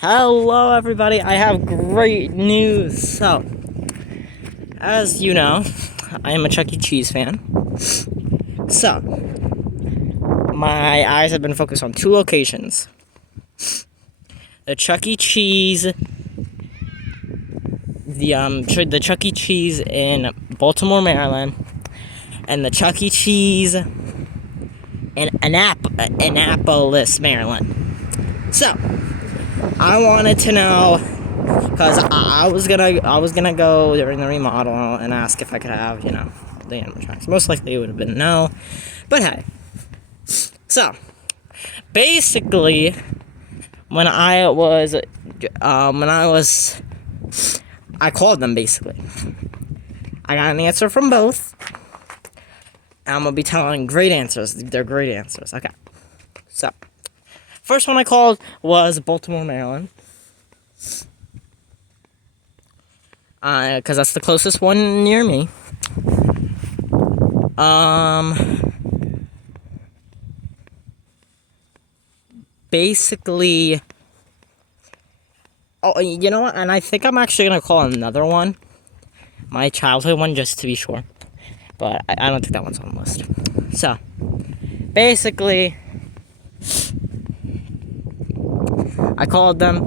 Hello, everybody. I have great news. So, as you know, I am a Chuck E. Cheese fan. So, my eyes have been focused on two locations: the Chuck E. Cheese, the Chuck E. Cheese in Baltimore, Maryland, and the Chuck E. Cheese in Annapolis, Maryland. So, I wanted to know, because I was gonna go during the remodel and ask if I could have, the animatronics. Most likely it would have been no, but hey. So, basically, I called them basically. I got an answer from both. And I'm gonna be telling great answers. They're great answers. Okay. So, first one I called was Baltimore, Maryland. Because that's the closest one near me. Basically, oh, you know what? And I think I'm actually gonna call another one, my childhood one, just to be sure. But I don't think that one's on the list. So, basically, I called them,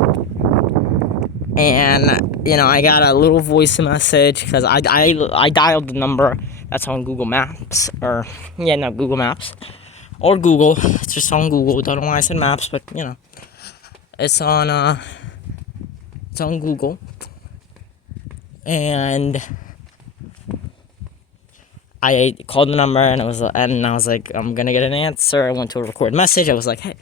and I got a little voice message because I dialed the number that's on Google Maps, Google Maps, or Google. It's just on Google. Don't know why I said Maps, but it's on Google, and I called the number, and I was like, I'm gonna get an answer. I went to a record message. I was like, hey,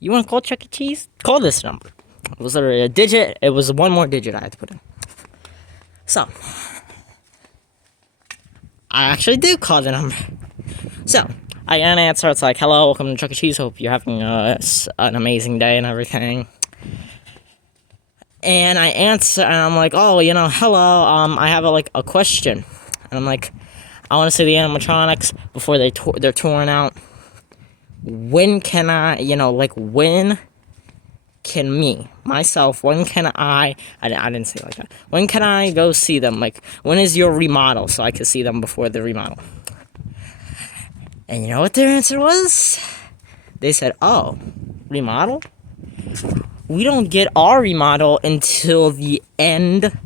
you want to call Chuck E. Cheese? Call this number. It was literally a digit. It was one more digit I had to put in. So, I actually do call the number. So, I get an answer. It's like, hello, welcome to Chuck E. Cheese. Hope you're having an amazing day and everything. And I answer, and I'm like, oh, hello, I have a question. And I'm like, I want to see the animatronics before they're torn out. When can I, when can when can I didn't say it like that. When can I go see them? Like, when is your remodel so I can see them before the remodel? And you know what their answer was? They said, oh, remodel? We don't get our remodel until the end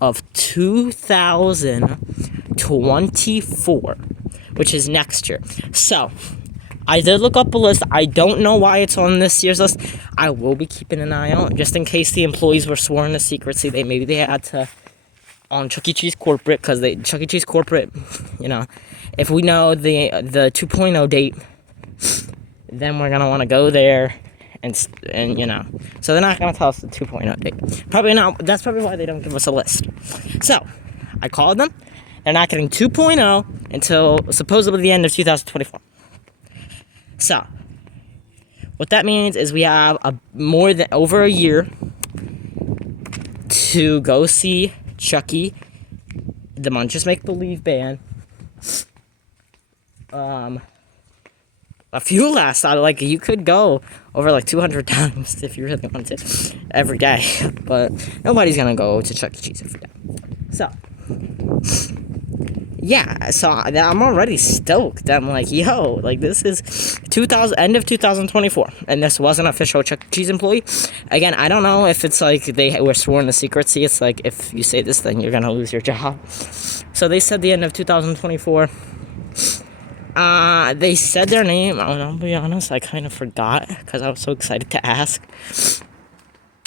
of 2024, which is next year. So, I did look up a list. I don't know why it's on this year's list. I will be keeping an eye out, just in case the employees were sworn to secrecy. Maybe they had to, on Chuck E. Cheese corporate, because Chuck E. Cheese corporate, if we know the 2.0 date, then we're gonna want to go there, and so they're not gonna tell us the 2.0 date. Probably not. That's probably why they don't give us a list. So, I called them. They're not getting 2.0 until supposedly the end of 2024. So, what that means is we have over a year to go see Chucky, the Munches Make Believe band. A few last time, you could go over 200 times if you really wanted to every day, but nobody's gonna go to Chuck E. Cheese every day. So, yeah, so I'm already stoked. I'm like, yo, this is end of 2024, and this was an official Chuck E. Cheese employee. Again, I don't know if it's they were sworn to secrecy. It's if you say this, then you're gonna lose your job. So they said the end of 2024. They said their name. I'll be honest, I kind of forgot because I was so excited to ask.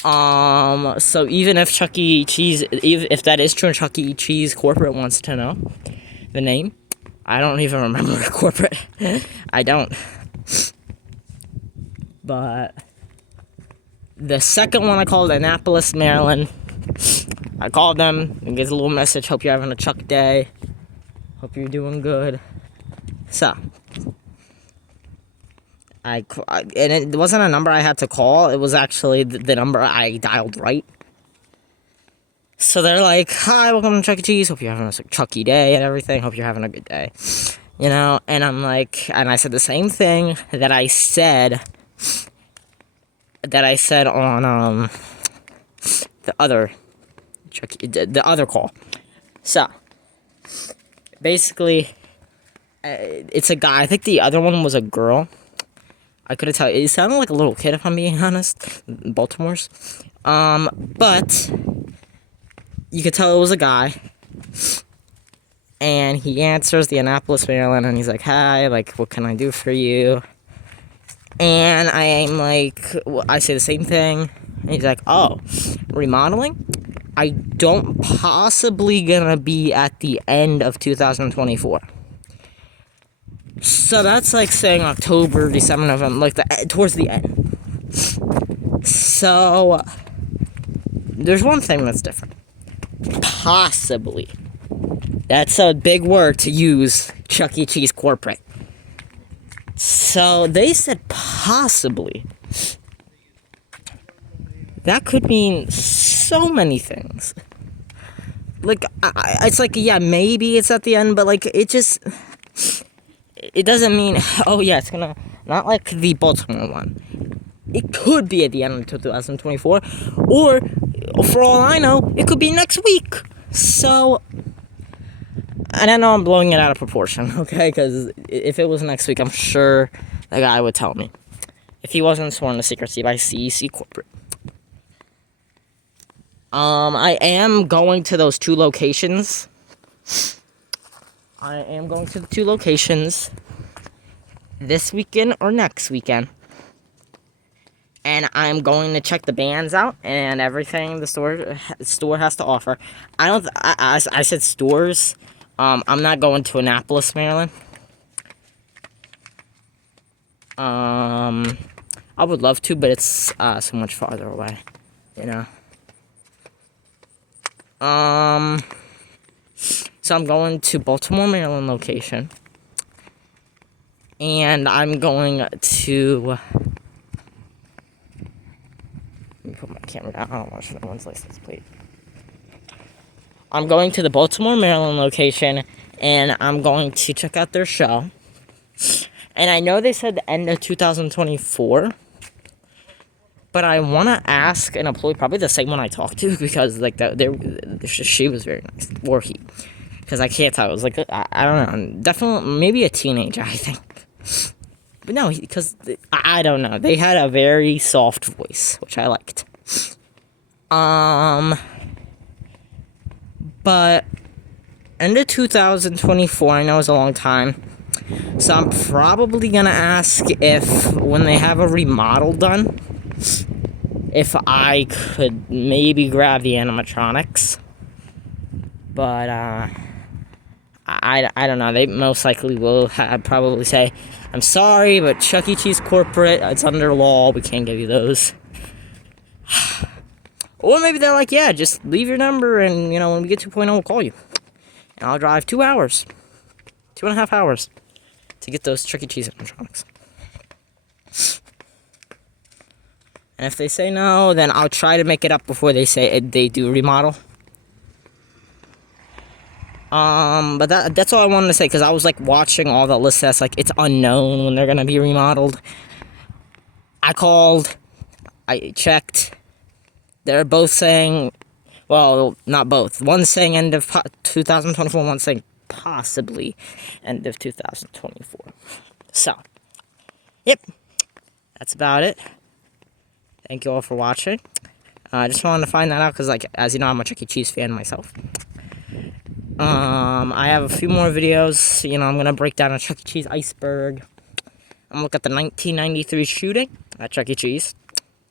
So even if Chuck E. Cheese, if that is true and Chuck E. Cheese corporate wants to know the name, I don't even remember the corporate. I don't. But the second one I called Annapolis, Maryland. I called them and gave a little message. Hope you're having a Chuck day. Hope you're doing good. So, and it wasn't a number I had to call. It was actually the number I dialed right. So they're like, hi, welcome to Chuck E. Cheese. Hope you're having a Chucky day and everything. Hope you're having a good day. And I'm like, and I said the same thing that I said that I said on the other call. So basically, it's a guy. I think the other one was a girl. I couldn't tell. It sounded like a little kid, if I'm being honest. Baltimore's. But you could tell it was a guy. And he answers the Annapolis, Maryland, and he's like, "Hi, like, what can I do for you?" And I'm like, I say the same thing. And he's like, "Oh, remodeling? I don't possibly gonna be at the end of 2024. So that's like saying October, December, November, like towards the end. So there's one thing that's different. Possibly. That's a big word to use, Chuck E. Cheese corporate. So they said possibly. That could mean so many things. Like, it's like, yeah, maybe it's at the end, but like, it doesn't mean, oh yeah, it's gonna, not like the Baltimore one. It could be at the end of 2024, or for all I know, it could be next week. So, and I know I'm blowing it out of proportion, okay? Because if it was next week, I'm sure the guy would tell me. If he wasn't sworn to secrecy by CEC corporate. I am going to those 2 locations. I am going to the 2 locations this weekend or next weekend. And I'm going to check the bands out and everything the store has to offer. I said stores. I'm not going to Annapolis, Maryland. I would love to, but it's so much farther away, you know. So I'm going to Baltimore, Maryland location. And I'm going to... Let me put my camera down. I don't want to show anyone's license plate. I'm going to the Baltimore, Maryland location, and I'm going to check out their show. And I know they said the end of 2024. But I want to ask an employee, probably the same one I talked to, because like she was very nice, or he, because I can't tell. It was like I don't know, definitely maybe a teenager, I think. But no, because I don't know. They had a very soft voice, which I liked. But end of 2024, I know is a long time. So I'm probably gonna ask if when they have a remodel done, if I could maybe grab the animatronics. But I don't know. They most likely will probably say, "I'm sorry, but Chuck E. Cheese corporate, it's under law. We can't give you those." Or maybe they're like, "Yeah, just leave your number, and you know when we get 2.0, we'll call you, and I'll drive 2 hours, 2.5 hours, to get those Chuck E. Cheese animatronics." And if they say no, then I'll try to make it up before they say they do remodel. But that's all I wanted to say, because I was like watching all the lists that's like it's unknown when they're gonna be remodeled. I called, I checked. They're both saying, well, not both. One's saying end of 2024, one's saying possibly end of 2024. So, yep, that's about it. Thank you all for watching. I just wanted to find that out because, like, as you know, I'm a Chuck E. Cheese fan myself. I have a few more videos. You know, I'm gonna break down a Chuck E. Cheese iceberg. I'm gonna look at the 1993 shooting at Chuck E. Cheese,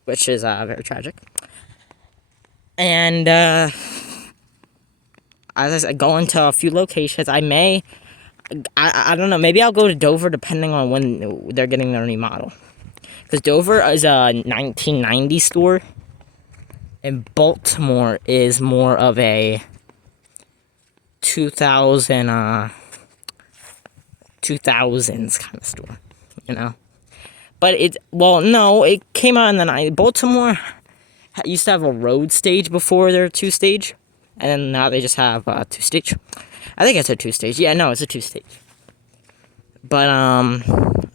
which is very tragic. And as I said, go into a few locations. I don't know. Maybe I'll go to Dover depending on when they're getting their remodel. Because Dover is a 1990 store, and Baltimore is more of a 2000s kind of store, you know. But it came out in the 90s. Baltimore used to have a road stage before their 2-stage, and then now they just have a 2-stage. I think it's a 2-stage. Yeah, no, it's a 2-stage. But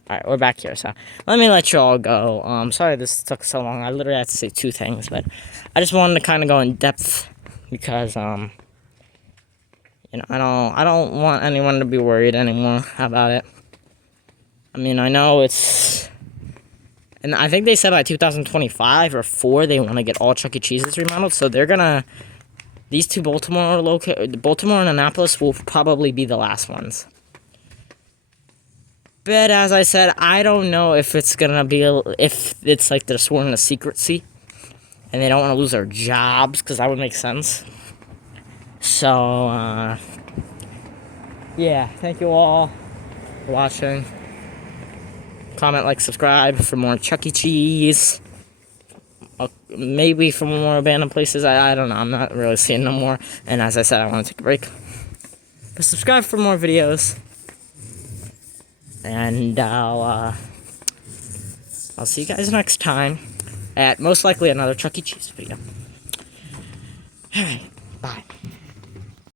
Alright, we're back here, so let me let you all go. Sorry this took so long. I literally had to say 2 things, but I just wanted to kind of go in depth because, you know, I don't want anyone to be worried anymore about it. I mean, I know it's, and I think they said by 2025 or 4 they want to get all Chuck E. Cheese's remodeled, so they're gonna, these 2 Baltimore and Annapolis will probably be the last ones. But as I said, I don't know if it's gonna be, if it's like they're sworn to secrecy and they don't want to lose their jobs, because that would make sense. So, yeah, thank you all for watching. Comment, like, subscribe for more Chuck E. Cheese. Maybe for more abandoned places. I don't know. I'm not really seeing no more. And as I said, I want to take a break. But subscribe for more videos. And I'll see you guys next time at most likely another Chuck E. Cheese video. Alright, bye.